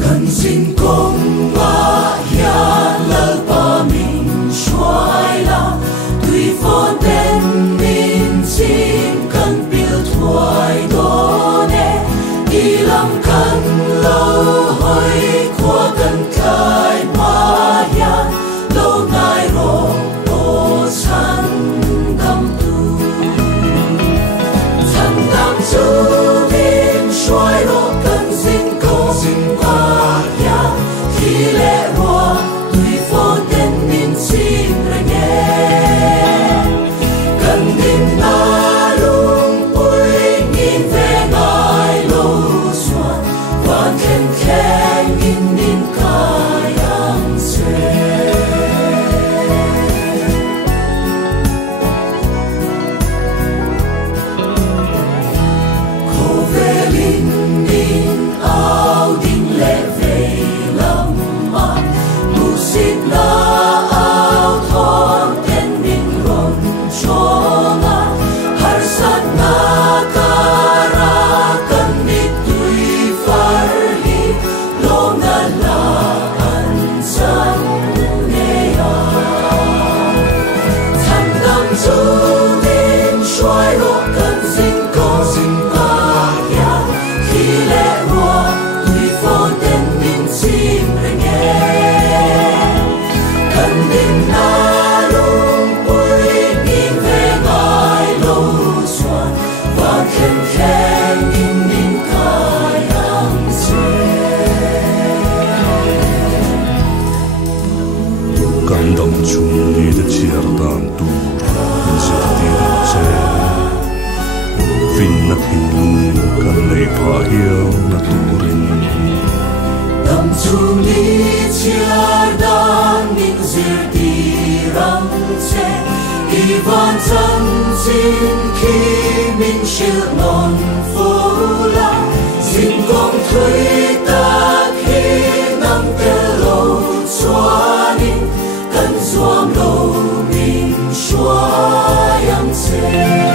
cần xin công hoa hiền lỡ ba mình xoay la tùy phone tên mình xin cần biểu thoại đó nè đi làm cần lâu hỏi qua cần thay hoa hiền lâu ngày rồi ô sanh đam tu sanh đam tu mình xoay rồi cần xin công hoa hiền khi lẽ hoa tùy phone tên mình xin ra nghe cần tin ta luôn vui nhìn về ngài lâu xuân và khen khen nhìn nhìn cái ăn xe cô về linh ninh áo đinh lệ về lâm mà mù xịt là áo thon tên mình rộn cho ngã har sát na cara cần đi tùy farli lo na la an san nghe thành đam chu nên xoay lo cần xin có ya khi lẽ hoa tùy phone tên mình xin ra nghe cần tin na luôn vui nhìn về ngài lâu xuân và khen khen nhìn nhìn cái ăn xe感动出你的切尔当杜你是的这fin na thing kan nei pha hiao na turin đầm chung đi chia đan mình diệt đi răng che đi van chân xin khi mình chịu non phố la xin con thuê ta khi năm tơ lâu xóa đi cần xoa lâu mình xóa yang che